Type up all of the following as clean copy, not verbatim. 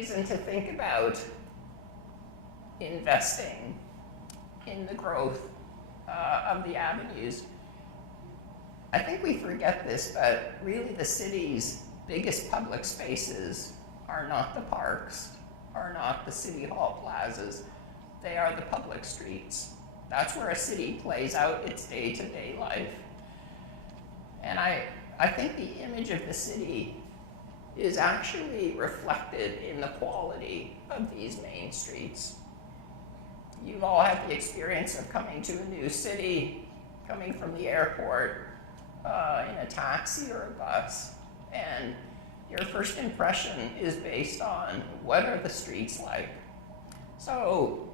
reason to think about investing in the growth of the avenues. I think we forget this, but really the city's biggest public spaces are not the parks, are not the city hall plazas, they are the public streets. That's where a city plays out its day-to-day life. And I think the image of the city is actually reflected in the quality of these main streets. You've all had the experience of coming to a new city, coming from the airport in a taxi or a bus, and your first impression is based on what are the streets like. So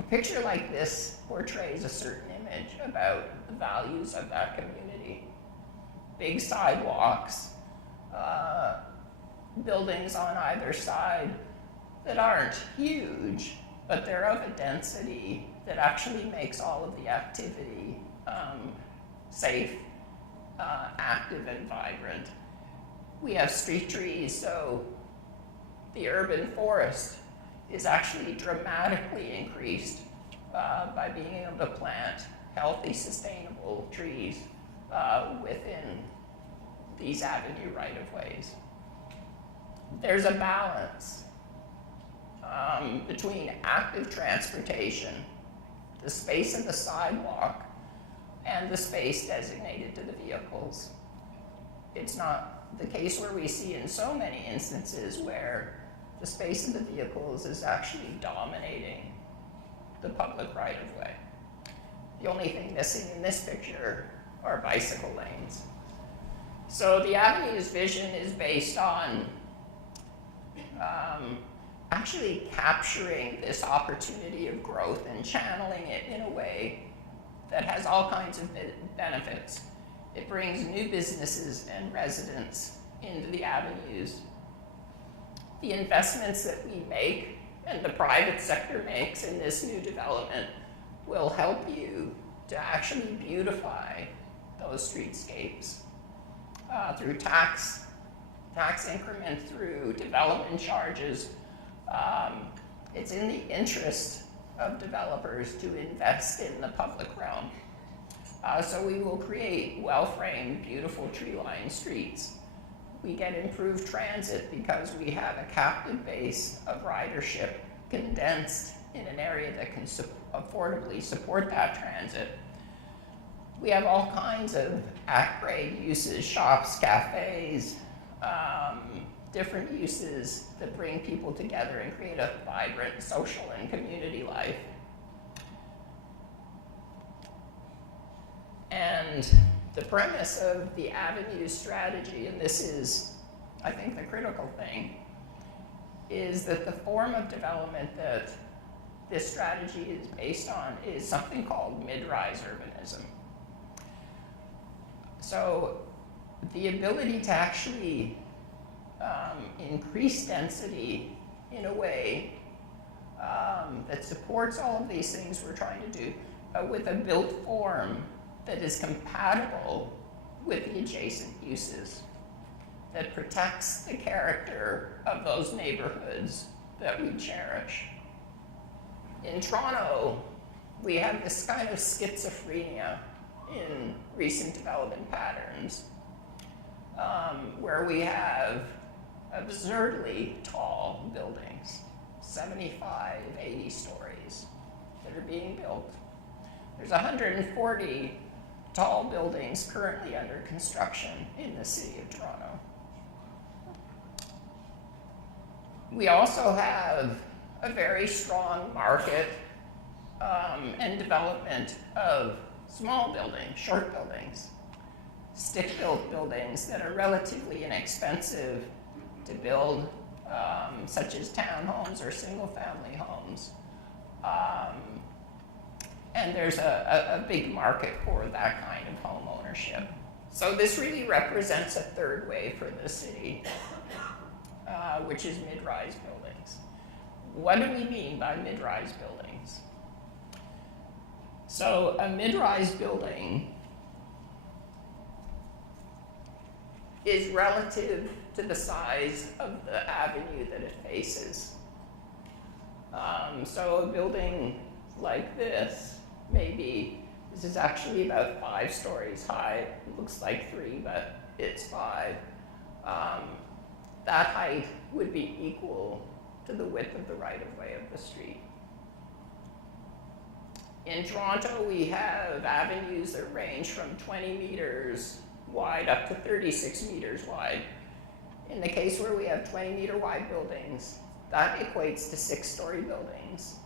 a picture like this portrays a certain image about the values of that community. Big sidewalks, buildings on either side that aren't huge, but they're of a density that actually makes all of the activity safe, active, and vibrant. We have street trees, so the urban forest is actually dramatically increased by being able to plant healthy, sustainable trees within these avenue right-of-ways. There's a balance between active transportation, the space of the sidewalk, and the space designated to the vehicles. It's not the case where we see in so many instances where the space of the vehicles is actually dominating the public right-of-way. The only thing missing in this picture are bicycle lanes. So the Avenue's vision is based on actually capturing this opportunity of growth and channeling it in a way that has all kinds of benefits. It brings new businesses and residents into the avenues. The investments that we make and the private sector makes in this new development will help you to actually beautify those streetscapes through tax increment, through development charges. It's in the interest of developers to invest in the public realm. So we will create well-framed, beautiful tree-lined streets. We get improved transit because we have a captive base of ridership condensed in an area that can affordably support that transit. We have all kinds of at-grade uses, shops, cafes, different uses that bring people together and create a vibrant social and community life. And the premise of the Avenue strategy, and this is, I think, the critical thing, is that the form of development that this strategy is based on is something called Midrise urbanism. So the ability to actually increase density in a way that supports all of these things we're trying to do with a built form that is compatible with the adjacent uses, that protects the character of those neighborhoods that we cherish. In Toronto, we have this kind of schizophrenia in recent development patterns, where we have absurdly tall buildings, 75, 80 stories that are being built. There's 140 tall buildings currently under construction in the city of Toronto. We also have a very strong market and development of small buildings, short buildings, stick-built buildings that are relatively inexpensive to build, such as townhomes or single-family homes. And there's a big market for that kind of home ownership. So this really represents a third wave for the city, which is mid-rise buildings. What do we mean by mid-rise buildings? So a mid-rise building is relative to the size of the avenue that it faces. So a building like this, this is actually about 5 stories high. It looks like 3, but it's 5. That height would be equal to the width of the right-of-way of the street. In Toronto, we have avenues that range from 20 meters wide up to 36 meters wide. In the case where we have 20-meter wide buildings, that equates to 6-story buildings.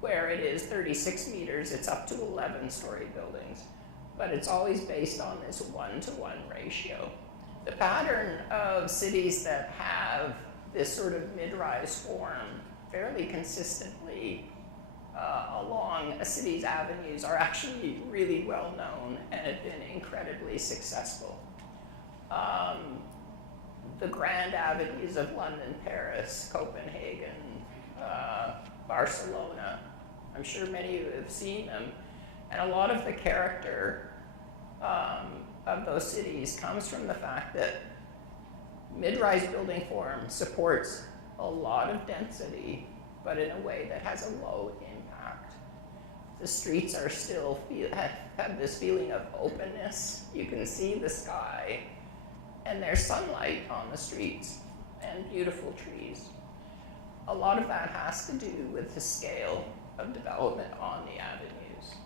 Where it is 36 meters, it's up to 11-story buildings. But it's always based on this 1-to-1 ratio. The pattern of cities that have this sort of mid-rise form fairly consistently along a city's avenues are actually really well known and have been incredibly successful. The grand avenues of London, Paris, Copenhagen, Barcelona, I'm sure many of you have seen them, and a lot of the character of those cities comes from the fact that mid-rise building form supports a lot of density, but in a way that has a low impact. The streets are still have this feeling of openness. You can see the sky, and there's sunlight on the streets and beautiful trees. A lot of that has to do with the scale of development on the avenues.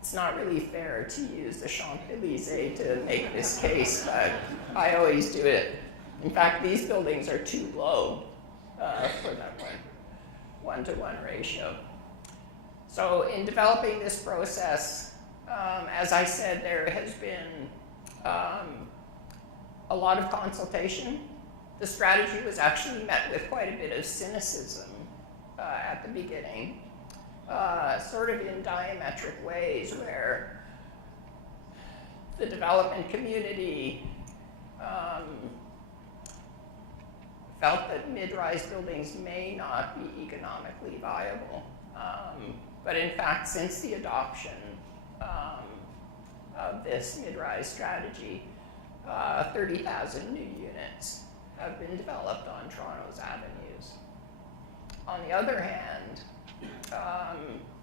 It's not really fair to use the Champs-Élysées to make this case, but I always do it. In fact, these buildings are too low for that 1-to-1 ratio. So in developing this process, as I said, there has been a lot of consultation. The strategy was actually met with quite a bit of cynicism at the beginning, sort of in diametric ways, where the development community felt that mid-rise buildings may not be economically viable. But in fact, since the adoption of this Midrise strategy, 30,000 new units have been developed on Toronto's avenues. On the other hand,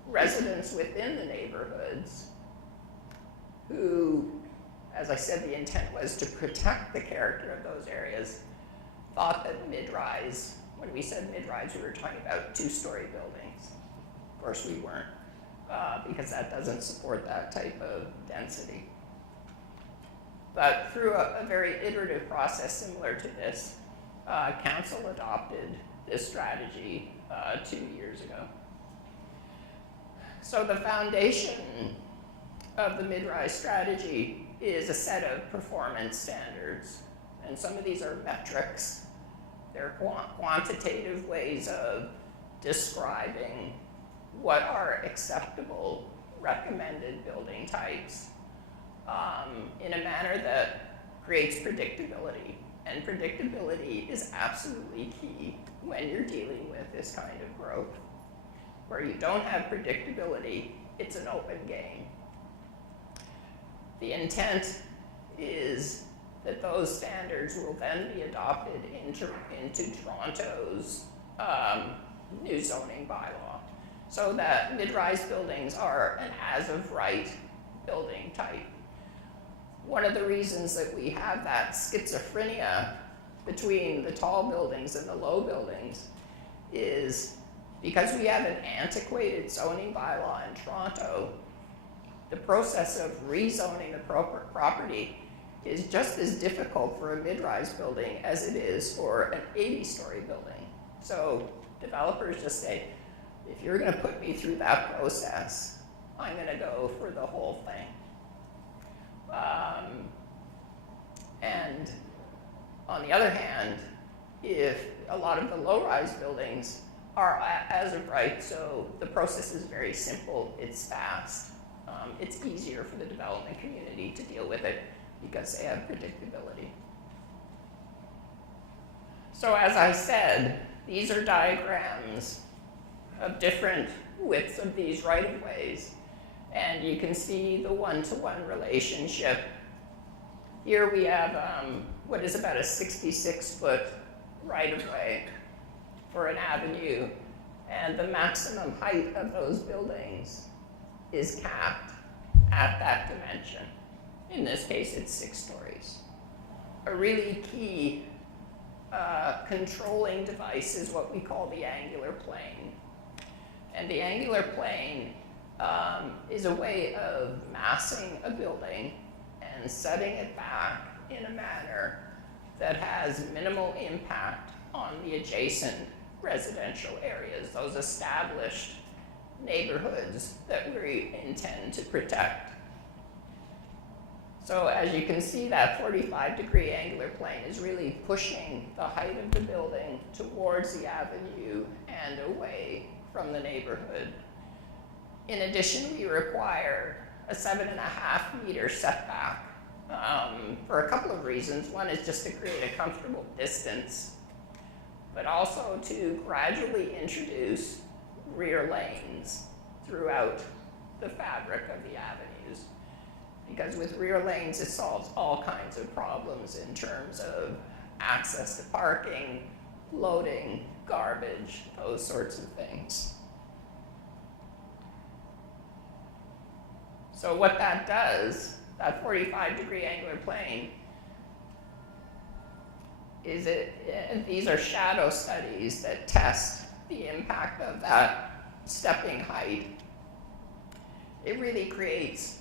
residents within the neighborhoods who, as I said, the intent was to protect the character of those areas, thought that mid-rise, when we said mid-rise, we were talking about 2-story buildings. Of course, we weren't, because that doesn't support that type of density. But through a very iterative process similar to this, council adopted this strategy 2 years ago. So the foundation of the Midrise strategy is a set of performance standards. And some of these are metrics. They're quantitative ways of describing what are acceptable recommended building types in a manner that creates predictability. And predictability is absolutely key when you're dealing with this kind of growth. Where you don't have predictability, it's an open game. The intent is that those standards will then be adopted into Toronto's new zoning bylaw, so that mid-rise buildings are an as-of-right building type. One of the reasons that we have that schizophrenia between the tall buildings and the low buildings is because we have an antiquated zoning bylaw in Toronto. The process of rezoning the property is just as difficult for a mid-rise building as it is for an 80-story building. So developers just say, if you're going to put me through that process, I'm going to go for the whole thing. And on the other hand, if a lot of the low-rise buildings are as of right, so the process is very simple, it's fast, it's easier for the development community to deal with it because they have predictability. So as I said, these are diagrams of different widths of these right-of-ways, and you can see the 1-to-1 relationship Here we have what is about a 66-foot right-of-way for an avenue, and the maximum height of those buildings is capped at that dimension. In this case, it's 6 stories. A really key controlling device is what we call the angular plane. And the angular plane is a way of massing a building and setting it back in a manner that has minimal impact on the adjacent residential areas, those established neighborhoods that we intend to protect. So as you can see, that 45-degree angular plane is really pushing the height of the building towards the avenue and away from the neighborhood. In addition, we require a 7.5-meter setback for a couple of reasons. One is just to create a comfortable distance, but also to gradually introduce rear lanes throughout the fabric of the avenues. Because with rear lanes, it solves all kinds of problems in terms of access to parking, loading, garbage, those sorts of things. So what that does, that 45-degree angular plane, is these are shadow studies that test the impact of that stepping height. It really creates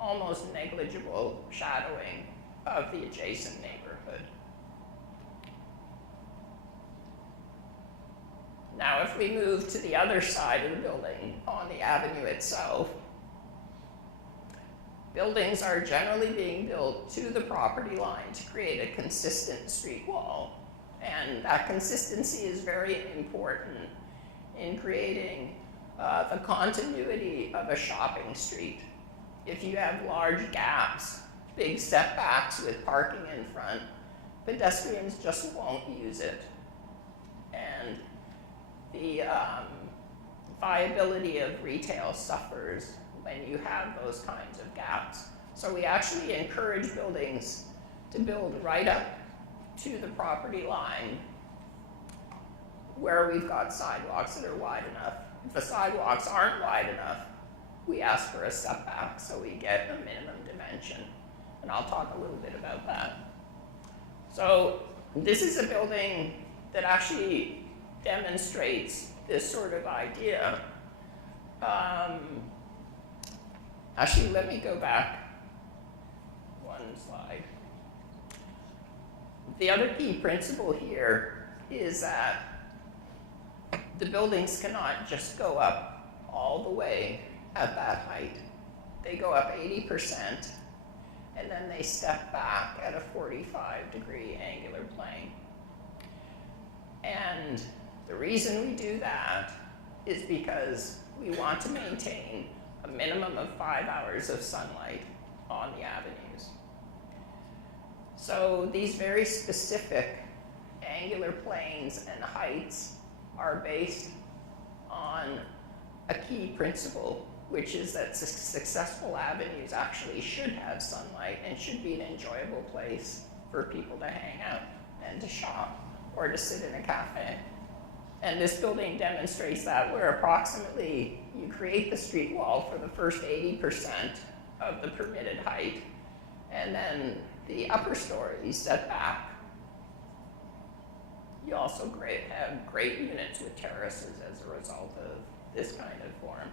almost negligible shadowing of the adjacent neighborhood. Now, if we move to the other side of the building, on the avenue itself, buildings are generally being built to the property line to create a consistent street wall. And that consistency is very important in creating the continuity of a shopping street. If you have large gaps, big setbacks with parking in front, pedestrians just won't use it. And the viability of retail suffers when you have those kinds of gaps. So we actually encourage buildings to build right up to the property line where we've got sidewalks that are wide enough. If the sidewalks aren't wide enough, we ask for a setback so we get a minimum dimension. And I'll talk a little bit about that. So this is a building that actually demonstrates this sort of idea. Actually, let me go back one slide. The other key principle here is that the buildings cannot just go up all the way at that height. They go up 80%, and then they step back at a 45-degree angular plane. And the reason we do that is because we want to maintain a minimum of 5 hours of sunlight on the avenues. So these very specific angular planes and heights are based on a key principle, which is that successful avenues actually should have sunlight and should be an enjoyable place for people to hang out and to shop or to sit in a cafe. And this building demonstrates that, where approximately you create the street wall for the first 80% of the permitted height, and then the upper stories set back. You also have great units with terraces as a result of this kind of form.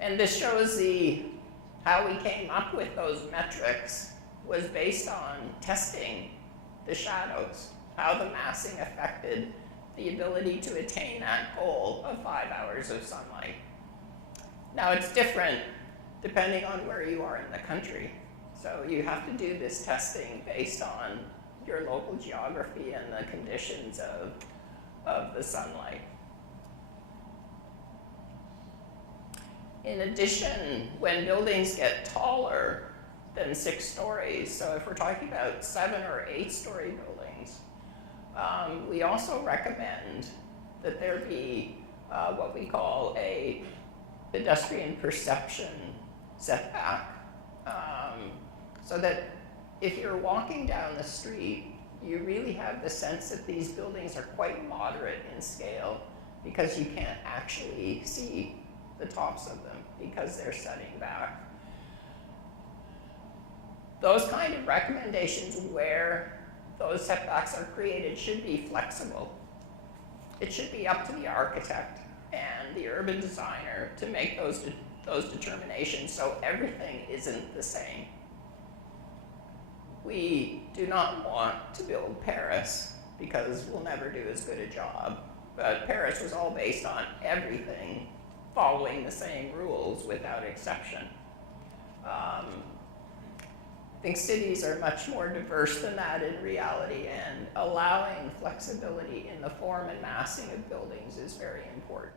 And this shows how we came up with those metrics was based on testing the shadows, how the massing affected the ability to attain that goal of 5 hours of sunlight. Now, it's different depending on where you are in the country. So you have to do this testing based on your local geography and the conditions of the sunlight. In addition, when buildings get taller than 6 stories, so if we're talking about 7 or 8 story buildings, we also recommend that there be what we call a pedestrian perception setback so that if you're walking down the street, you really have the sense that these buildings are quite moderate in scale because you can't actually see the tops of them because they're setting back. Those kind of recommendations where those setbacks are created should be flexible. It should be up to the architect and the urban designer to make those determinations so everything isn't the same. We do not want to build Paris because we'll never do as good a job. But Paris was all based on everything following the same rules without exception. I think cities are much more diverse than that in reality, and allowing flexibility in the form and massing of buildings is very important.